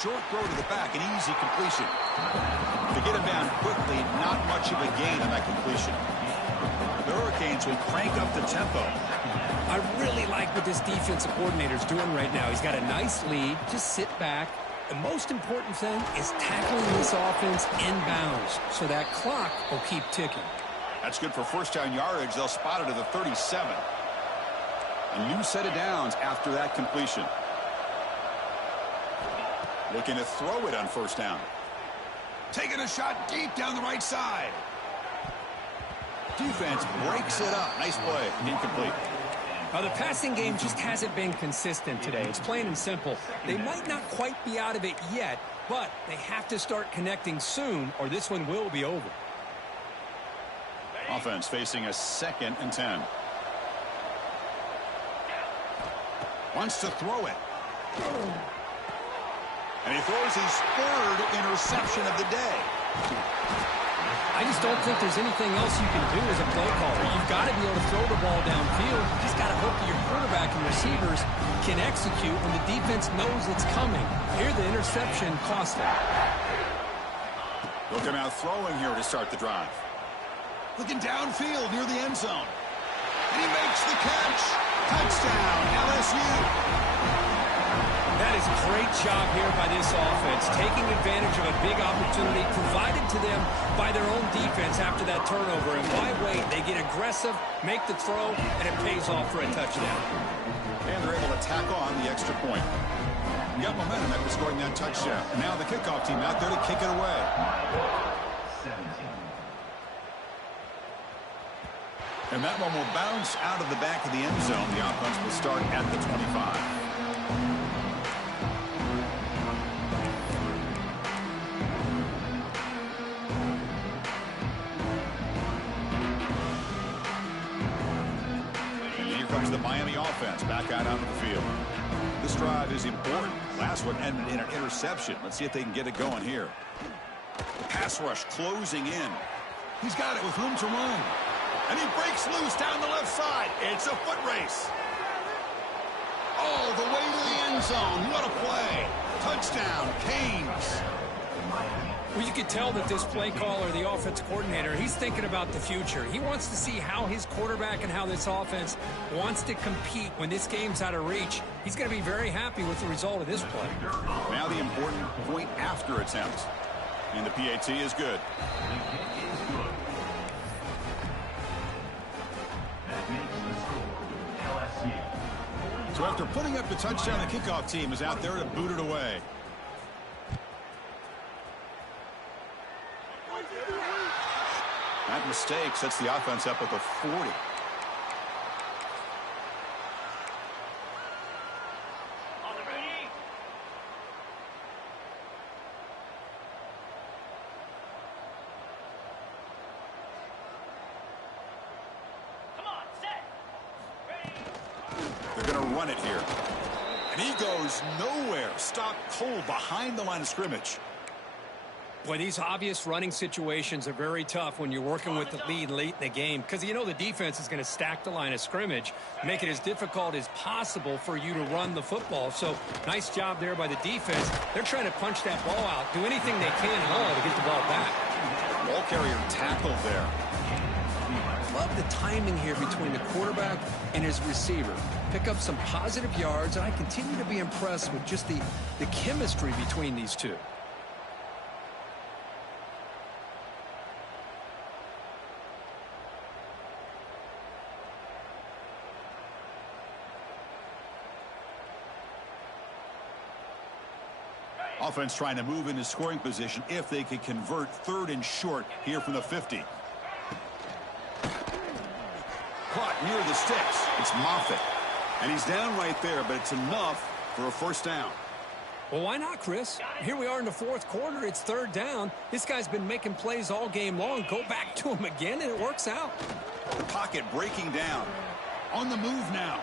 Short throw to the back, an easy completion. To get him down quickly, not much of a gain on that completion. The Hurricanes will crank up the tempo. I really like what this defensive coordinator is doing right now. He's got a nice lead. Just sit back. The most important thing is tackling this offense inbounds so that clock will keep ticking. That's good for first down yardage. They'll spot it at the 37. A new set of downs after that completion. Looking to throw it on first down. Taking a shot deep down the right side. Defense breaks it up. Nice play. Incomplete. The passing game just hasn't been consistent today. It's plain and simple. They might not quite be out of it yet, but they have to start connecting soon or this one will be over. Offense facing a 2nd and 10. Wants to throw it. And he throws his third interception of the day. I just don't think there's anything else you can do as a play caller. You've got to be able to throw the ball downfield. You just got to hope that your quarterback and receivers can execute when the defense knows it's coming. Here, the interception cost him. He'll come out throwing here to start the drive. Looking downfield near the end zone. And he makes the catch. Touchdown, LSU. That is a great job here by this offense, taking advantage of a big opportunity provided to them by their own defense after that turnover. And why wait? They get aggressive, make the throw, and it pays off for a touchdown. And they're able to tack on the extra point. Got momentum after scoring that touchdown. And now the kickoff team out there to kick it away. 17. And that one will bounce out of the back of the end zone. The offense will start at the 25. The Miami offense back out onto the field. This drive is important. Last one ended in an interception. Let's see if they can get it going here. Pass rush closing in. He's got it with room to run. And he breaks loose down the left side. It's a foot race. All the way to the end zone. What a play. Touchdown, Canes. Well, you could tell that this play caller, the offense coordinator, he's thinking about the future. He wants to see how his quarterback and how this offense wants to compete when this game's out of reach. He's going to be very happy with the result of this play. Now the important point after attempt. And the PAT is good. So after putting up the touchdown, the kickoff team is out there to boot it away. That mistake sets the offense up at the 40. They're going to run it here. And he goes nowhere. Stopped cold behind the line of scrimmage. Boy, these obvious running situations are very tough when you're working with the lead late in the game because you know the defense is going to stack the line of scrimmage, make it as difficult as possible for you to run the football. So nice job there by the defense. They're trying to punch that ball out, do anything they can at all to get the ball back. Ball carrier tackled there. Love the timing here between the quarterback and his receiver. Pick up some positive yards, and I continue to be impressed with just the chemistry between these two. Offense trying to move into scoring position if they could convert third and short here from the 50. Caught near the sticks. It's Moffitt. And he's down right there, but it's enough for a first down. Well, why not, Chris? Here we are in the fourth quarter. It's third down. This guy's been making plays all game long. Go back to him again, and it works out. The pocket breaking down. On the move now.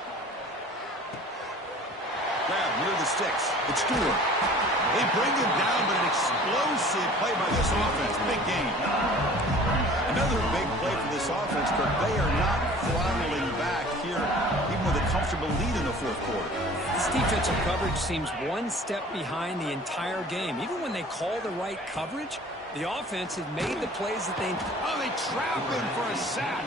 Grab near the sticks. It's Stewart. They bring him down, but an explosive play by this offense. Big game. Another big play for this offense, but they are not throttling back here, even with a comfortable lead in the fourth quarter. This defensive coverage seems one step behind the entire game. Even when they call the right coverage, the offense has made the plays that they... Oh, they trap him for a sack.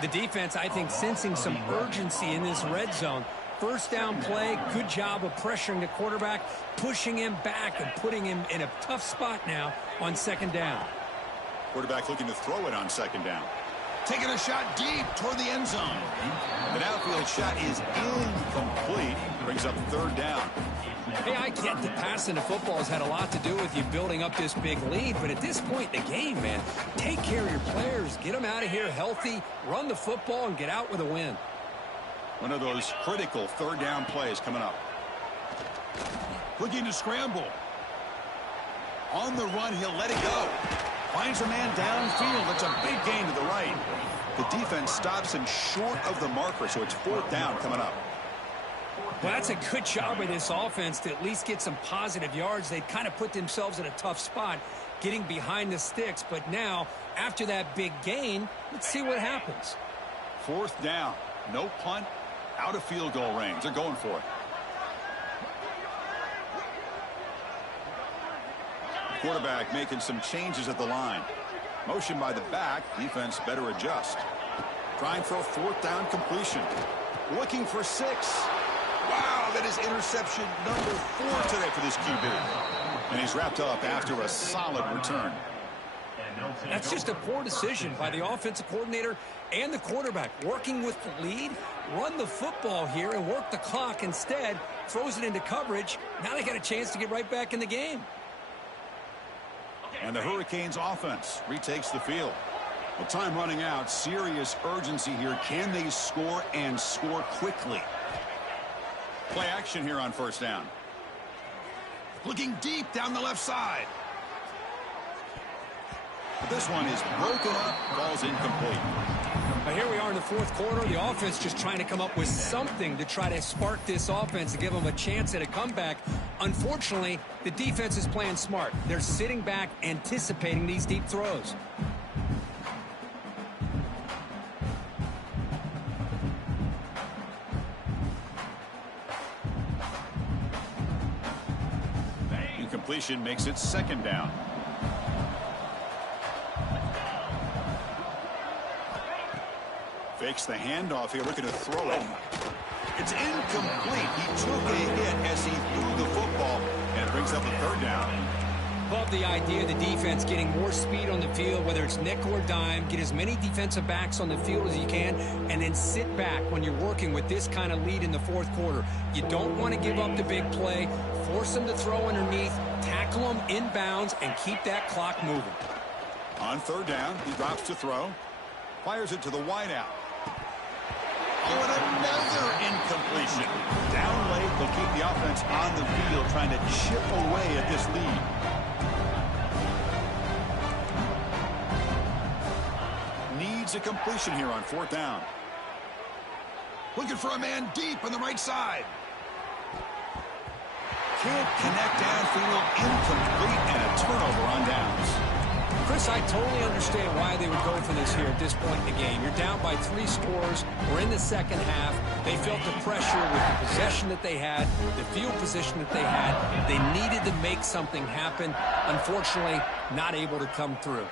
The defense, I think, sensing some urgency in this red zone. First down play, good job of pressuring the quarterback, pushing him back and putting him in a tough spot now on second down. Quarterback looking to throw it on second down. Taking a shot deep toward the end zone. The outfield shot is incomplete. Brings up third down. Hey, I get that passing the football has had a lot to do with you building up this big lead, but at this point in the game, man, take care of your players. Get them out of here healthy, run the football, and get out with a win. One of those critical third down plays coming up. Looking to scramble. On the run, he'll let it go. Finds a man downfield. It's a big gain to the right. The defense stops him short of the marker, so it's fourth down coming up. Well, that's a good job by this offense to at least get some positive yards. They kind of put themselves in a tough spot getting behind the sticks. But now, after that big gain, let's see what happens. 4th down. No punt. Out of field goal range. They're going for it. Quarterback making some changes at the line. Motion by the back. Defense better adjust. Trying for a 4th down completion. Looking for 6. Wow, that is interception number 4 today for this QB. And he's wrapped up after a solid return. That's just a poor decision by the offensive coordinator and the quarterback. Working with the lead, run the football here and work the clock. Instead, throws it into coverage. Now they got a chance to get right back in the game. And the Hurricanes offense retakes the field. Well, time running out. Serious urgency here. Can they score and score quickly? Play action here on 1st down. Looking deep down the left side. But this one is broken up. Ball's incomplete. But here we are in the 4th quarter. The offense just trying to come up with something to try to spark this offense and give them a chance at a comeback. Unfortunately, the defense is playing smart. They're sitting back, anticipating these deep throws. Incompletion makes it 2nd down. Fakes the handoff here, looking to throw it. It's incomplete. He took a hit as he threw the football, and it brings up a 3rd down. Love the idea of the defense getting more speed on the field, whether it's nickel or dime. Get as many defensive backs on the field as you can, and then sit back when you're working with this kind of lead in the 4th quarter. You don't want to give up the big play. Force them to throw underneath, tackle them inbounds, and keep that clock moving. On 3rd down, he drops to throw. Fires it to the wideout. Oh, and another incompletion. Down late, they'll keep the offense on the field, trying to chip away at this lead. Needs a completion here on 4th down. Looking for a man deep on the right side. Can't connect downfield, incomplete, and a turnover on downs. Chris, I totally understand why they would go for this here at this point in the game. You're down by 3 scores. We're in the 2nd half. They felt the pressure with the possession that they had, the field position that they had. They needed to make something happen. Unfortunately, not able to come through.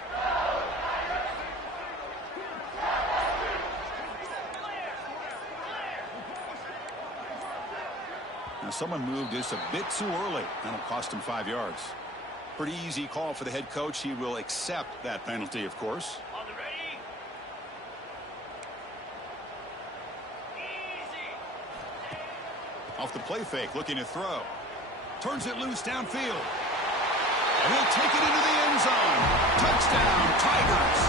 Now someone moved just a bit too early. That'll cost him 5 yards. Pretty easy call for the head coach. He will accept that penalty, of course. On the ready. Easy. Off the play fake, looking to throw. Turns it loose downfield. And he'll take it into the end zone. Touchdown, Tigers.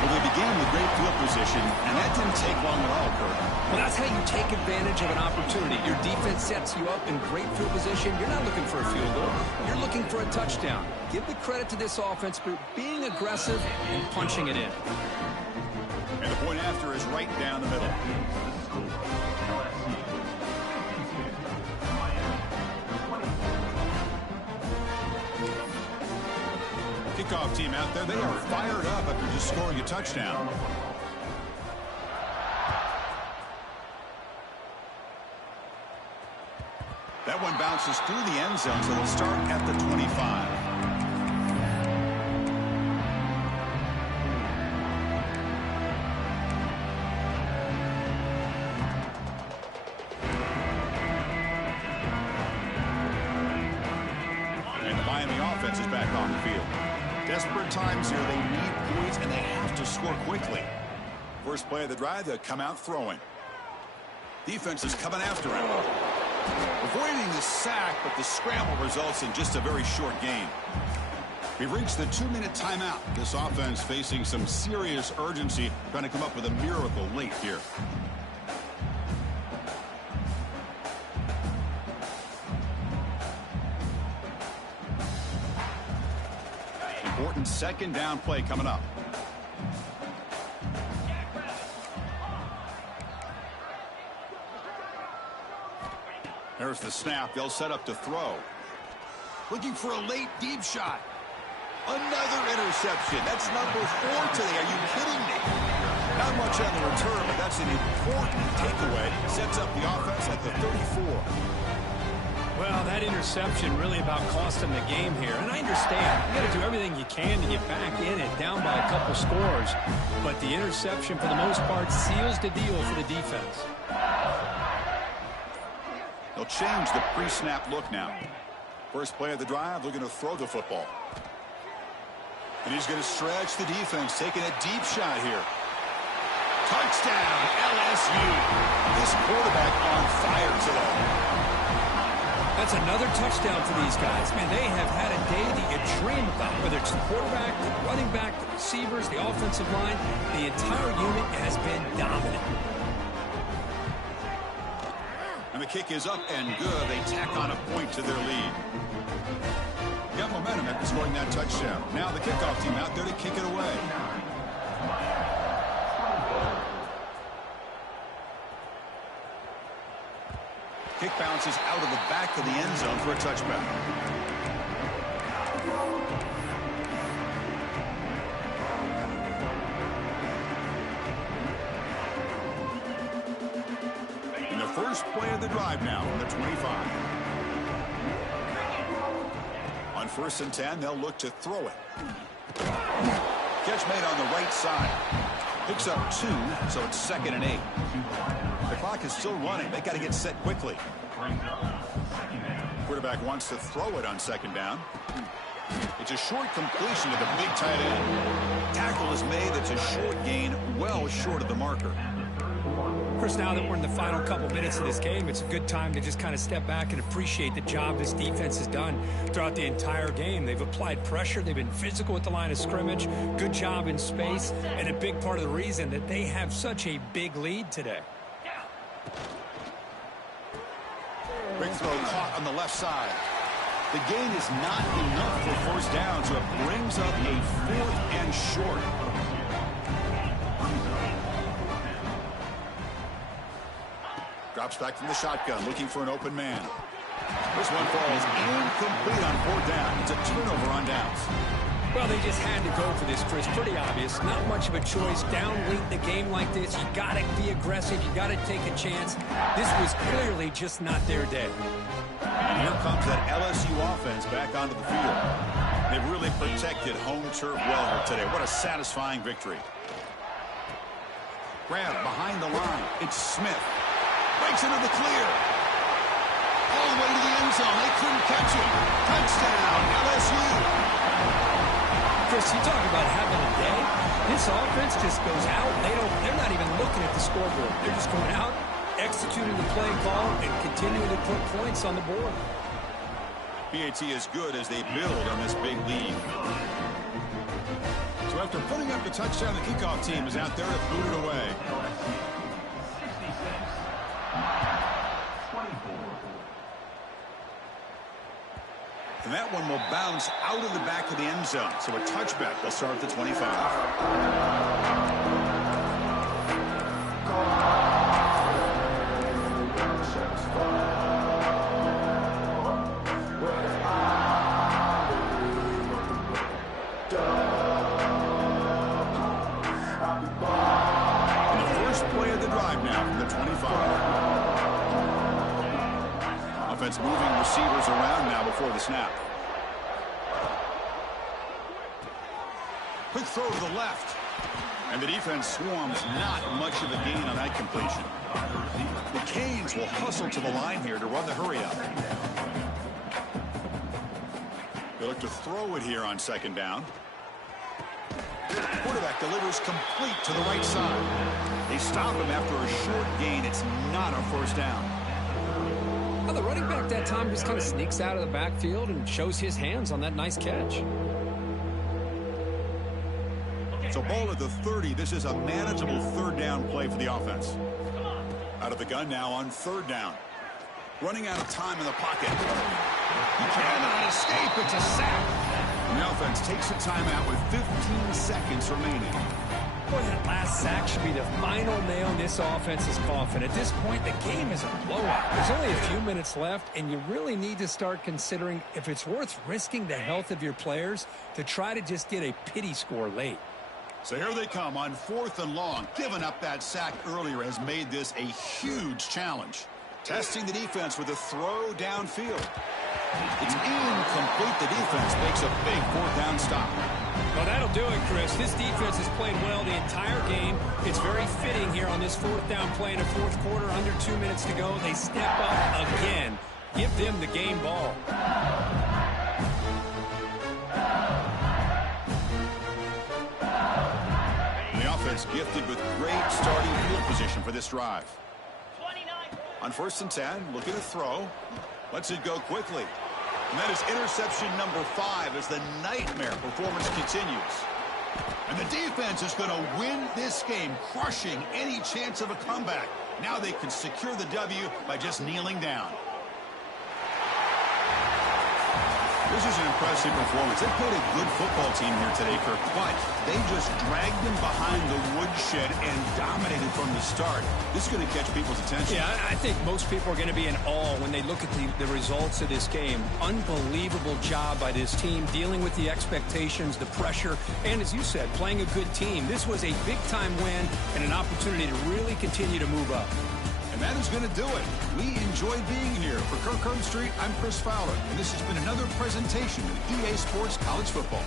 Well, they began with great field position, and that didn't take long at all, Kurt. Well, that's how you take advantage of an opportunity. Your defense sets you up in great field position. You're not looking for a field goal. You're looking for a touchdown. Give the credit to this offense for being aggressive and punching it in. And the point after is right down the middle. Kickoff team out there. They are fired up after just scoring a touchdown. That one bounces through the end zone, so they'll start at the 25. And the Miami offense is back on the field. Desperate times here. They need points, and they have to score quickly. First play of the drive, they'll come out throwing. Defense is coming after him. Avoiding the sack, but the scramble results in just a very short gain. We've reached the 2-minute timeout. This offense facing some serious urgency, trying to come up with a miracle late here. Important 2nd down play coming up. There's the snap. They'll set up to throw. Looking for a late deep shot. Another interception. That's number 4 today. Are you kidding me? Not much on the return, but that's an important takeaway. Sets up the offense at the 34. Well, that interception really about cost them the game here. And I understand. You got to do everything you can to get back in it, down by a couple scores. But the interception, for the most part, seals the deal for the defense. They'll change the pre-snap look now. First play of the drive, looking to throw the football. And he's going to stretch the defense, taking a deep shot here. Touchdown, LSU. This quarterback on fire today. That's another touchdown for these guys. Man, they have had a day that you dream about, whether it's the quarterback, the running back, the receivers, the offensive line. The entire unit has been dominant. And the kick is up and good. They tack on a point to their lead. Got momentum after scoring that touchdown. Now the kickoff team out there to kick it away. Kick bounces out of the back of the end zone for a touchback. And the first play of the drive now from the 25. On 1st and 10, they'll look to throw it. Catch made on the right side. Picks up 2, so it's 2nd and 8. The clock is still running. They got to get set quickly. Quarterback wants to throw it on 2nd down. It's a short completion to the big tight end. Tackle is made. It's a short gain, well short of the marker. Chris, now that we're in the final couple minutes of this game, it's a good time to just kind of step back and appreciate the job this defense has done throughout the entire game. They've applied pressure. They've been physical at the line of scrimmage. Good job in space. And a big part of the reason that they have such a big lead today. Big throw caught on the left side. The gain is not enough for 1st down, so it brings up a 4th and short. Drops back from the shotgun, looking for an open man. This one falls incomplete on 4th down. It's a turnover on downs. Well, they just had to go for this, Chris. Pretty obvious. Not much of a choice. Down late in the game like this, you got to be aggressive. You got to take a chance. This was clearly just not their day. And here comes that LSU offense back onto the field. They've really protected home turf well here today. What a satisfying victory. Grab behind the line. It's Smith. Breaks into the clear. All the way to the end zone. They couldn't catch him. Touchdown, LSU. Chris, you talk about having a day. This offense just goes out. They're not even looking at the scoreboard. They're just going out, executing the play call, and continuing to put points on the board. BAT is good as they build on this big lead. So after putting up the touchdown, the kickoff team is out there to boot it away. And that one will bounce out of the back of the end zone. So a touchback. They'll start at the 25. And the first play of the drive now from the 25. Offense moving receivers around now before the snap. Quick throw to the left. And the defense swarms not much of a gain on that completion. The Canes will hustle to the line here to run the hurry up. They look to throw it here on 2nd down. Quarterback delivers complete to the right side. They stop him after a short gain. It's not a 1st down. Well, the running back that time just kind of sneaks out of the backfield and shows his hands on that nice catch. So ball at the 30. This is a manageable 3rd down play for the offense. Out of the gun now on 3rd down. Running out of time in the pocket. He cannot escape. It's a sack. And the offense takes a timeout with 15 seconds remaining. Boy, that last sack should be the final nail in this offense's coffin. At this point, the game is a blowout. There's only a few minutes left, and you really need to start considering if it's worth risking the health of your players to try to just get a pity score late. So here they come on 4th and long. Giving up that sack earlier has made this a huge challenge. Testing the defense with a throw downfield. It's incomplete. The defense makes a big 4th down stop. Well, that'll do it, Chris. This defense has played well the entire game. It's very fitting here on this 4th down play in the 4th quarter. Under 2 minutes to go. They step up again. Give them the game ball. The offense gifted with great starting field position for this drive. 29. On 1st and 10, looking to throw. Lets it go quickly. And that is interception number 5 as the nightmare performance continues. And the defense is going to win this game, crushing any chance of a comeback. Now they can secure the W by just kneeling down. This is an impressive performance. They played a good football team here today, Kirk, but they just dragged them behind the woodshed and dominated from the start. This is going to catch people's attention. Yeah, I think most people are going to be in awe when they look at the results of this game. Unbelievable job by this team, dealing with the expectations, the pressure, and as you said, playing a good team. This was a big-time win and an opportunity to really continue to move up. And that is going to do it. We enjoyed being here. For Kirk Herbstreit, I'm Chris Fowler, and this has been another presentation of EA Sports College Football.